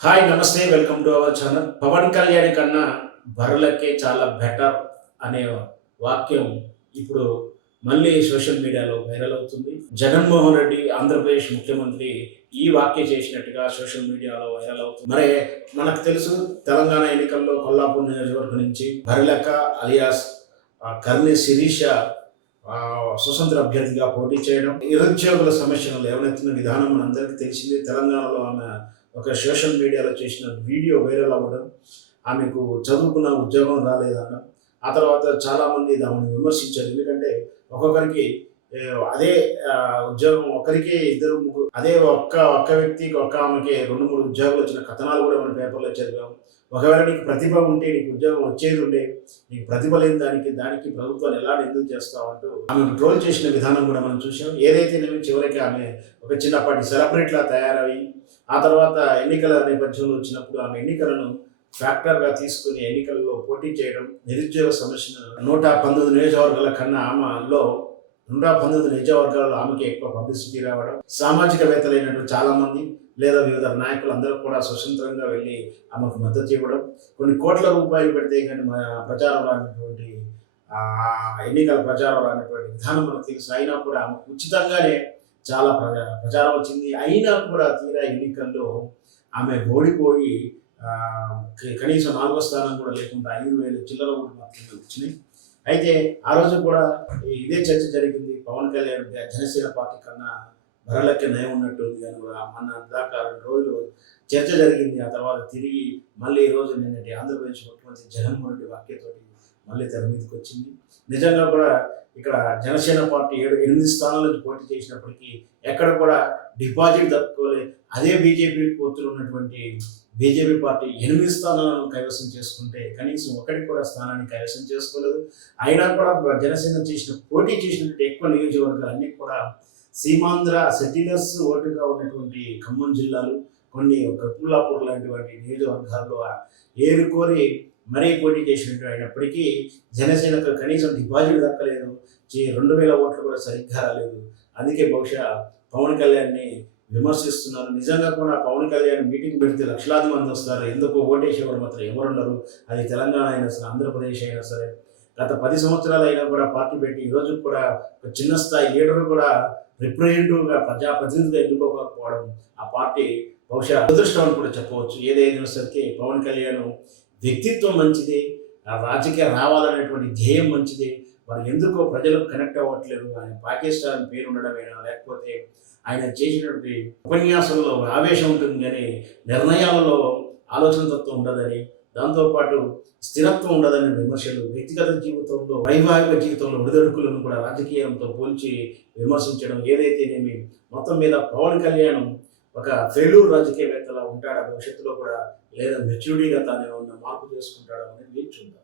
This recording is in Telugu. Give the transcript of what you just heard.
హాయ్ నమస్తే welcome to our channel. Pawan Kalyan కన్నా బర్రెలకే చాలా బెటర్ అనే వాక్యం ఇప్పుడు మళ్ళీ సోషల్ మీడియాలో వైరల్ అవుతుంది. జగన్మోహన్ రెడ్డి ఆంధ్రప్రదేశ్ ముఖ్యమంత్రి ఈ వ్యాఖ్య చేసినట్టుగా సోషల్ మీడియాలో వైరల్ అవుతుంది. మరి మనకు తెలుసు, తెలంగాణ ఎన్నికల్లో కొల్లాపూర్ నియోజకవర్గం నుంచి బర్రెలక్క అలియాస్ కర్ణి శిరీష స్వతంత్ర అభ్యర్థిగా పోటీ చేయడం, నిరుద్యోగుల సమస్యను లేవనెత్తిన విధానం మనందరికీ తెలిసింది. తెలంగాణలో ఆమె ఒక సోషల్ మీడియాలో చేసిన వీడియో వైరల్ అవ్వడం, ఆమెకు చదువుకున్న ఉద్యోగం రాలేదన్న, ఆ తర్వాత చాలామంది దాన్ని విమర్శించారు. ఎందుకంటే ఒక్కొక్కరికి అదే ఉద్యోగం ఒకరికి ఇద్దరు ముగ్గురు, అదే ఒక్క వ్యక్తికి ఒక్క ఆమెకి 2-3 ఉద్యోగాలు వచ్చిన కథనాలు కూడా మన పేపర్లో చదివాం. ఒకవేళ నీకు ప్రతిభ ఉంటే నీకు ఉద్యోగం వచ్చేది ఉండే, నీకు ప్రతిభ లేని దానికి ప్రభుత్వాన్ని ఎలా ఎందుకు చేస్తావు అంటూ ఆమె ట్రోల్ చేసిన విధానం కూడా మనం చూసాం. ఏదైతే చివరికి ఆమె ఒక చిన్నపాటి సెలబ్రిటీలా తయారవి, ఆ తర్వాత ఎన్నికల నేపథ్యంలో వచ్చినప్పుడు ఆమె ఎన్నికలను ఫ్యాక్టర్గా తీసుకుని ఎన్నికల్లో పోటీ చేయడం, నిరుద్యోగ సమస్యను 119 నియోజకవర్గాల కన్నా ఆమెలో 119 నియోజకవర్గాల్లో ఆమెకి ఎక్కువ పబ్లిసిటీ రావడం, సామాజికవేత్తలైనటువంటి చాలామంది లేదా వివిధ నాయకులు అందరూ కూడా స్వతంత్రంగా వెళ్ళి ఆమెకు మద్దతు ఇవ్వడం, కొన్ని కోట్ల రూపాయలు పెడితే కానీ ప్రచారం రానటువంటి ఎన్నికల ప్రచారం రానటువంటి విధానం మనకు తెలుసు. అయినా కూడా ఆమెకు ఉచితంగానే చాలా ప్రచారం వచ్చింది. అయినా కూడా తీరా ఎన్నికల్లో ఆమె ఓడిపోయి కనీసం 4వ స్థానం కూడా లేకుండా 5,000 చిల్లర ఓట్లు మాత్రమే వచ్చినాయి. అయితే ఆ రోజు కూడా ఇదే చర్చ జరిగింది. పవన్ కళ్యాణ్ జనసేన పార్టీ కన్నా బర్రెలకే నయం ఉన్నట్టు అని కూడా మొన్న దాకా 2 రోజులు చర్చ జరిగింది. ఆ తర్వాత తిరిగి మళ్ళీ ఈ రోజు నిన్నటి ఆంధ్రప్రదేశ్ ముఖ్యమంత్రి జగన్మోహన్ రెడ్డి వాక్యతోటి మళ్ళీ తెర మీదకి వచ్చింది. నిజంగా కూడా ఇక్కడ జనసేన పార్టీ 8 స్థానాల నుంచి పోటీ చేసినప్పటికీ ఎక్కడ కూడా డిపాజిట్ దక్కుకోలేదు. అదే బీజేపీ పొత్తులు ఉన్నటువంటి బీజేపీ పార్టీ 8 స్థానాలను కైవసం చేసుకుంటే కనీసం ఒకటి కూడా స్థానాన్ని కైవసం చేసుకోలేదు. అయినా కూడా జనసేన పోటీ చేసినటువంటి ఎక్కువ నియోజకవర్గాలు అన్నీ కూడా సీమాంధ్ర సెటిలర్స్ ఓటుగా ఉన్నటువంటి ఖమ్మం జిల్లాలు, కొన్ని కత్తుల్లాపూర్ లాంటి నియోజకవర్గాల్లో ఏరుకోరి మరీ పోటీ చేసినట్టు అయినప్పటికీ జనసేనకు కనీసం డిపాజిట్ దక్కలేదు. 2,000 ఓట్లు కూడా సరిగ్గా రాలేదు. అందుకే బహుశా పవన్ కళ్యాణ్ని విమర్శిస్తున్నారు. నిజంగా కూడా పవన్ కళ్యాణ్ మీటింగ్ పెడితే లక్షలాది మంది వస్తారు, ఎందుకు ఓటేసేవారు మాత్రం ఎవరున్నారు? అది తెలంగాణ అయినా సరే, ఆంధ్రప్రదేశ్ అయినా సరే, గత 10 సంవత్సరాలు అయినా కూడా పార్టీ పెట్టి ఈరోజు కూడా ఒక చిన్న స్థాయి లీడర్ కూడా రిప్రజెంటేటివ్గా ప్రజాప్రతినిధిగా ఎన్నుకోకపోవడం ఆ పార్టీ బహుశా అదృష్టం అని కూడా చెప్పవచ్చు. ఏదైనా సరికి పవన్ కళ్యాణ్ వ్యక్తిత్వం మంచిది, రాజకీయ రావాలనేటువంటి ధ్యేయం మంచిది. మరి ఎందుకో ప్రజలకు కనెక్ట్ అవ్వట్లేదు. ఆయన పాకిస్తాన్ పేరు ఉండడమేనా, లేకపోతే ఆయన చేసినటువంటి ఉపన్యాసంలో ఆవేశం ఉంటుంది కానీ నిర్ణయాలలో ఆలోచన తత్వం ఉండదని, దాంతోపాటు స్థిరత్వం ఉండదని విమర్శలు, వ్యక్తిగత జీవితంలో వైవాహిక జీవితంలో ఒడిదొడుకులను కూడా రాజకీయంతో పోల్చి విమర్శించడం, ఏదైతేనేమి మొత్తం మీద పవన్ కళ్యాణ్ ఒక ఫెయిల్యూర్ రాజకీయవేత్తలా ఉంటాడా భవిష్యత్తులో కూడా, లేదా మెచ్యూరిటీగా తాను ఏమన్నా మార్పు చేసుకుంటాడా అనేది చూద్దాం.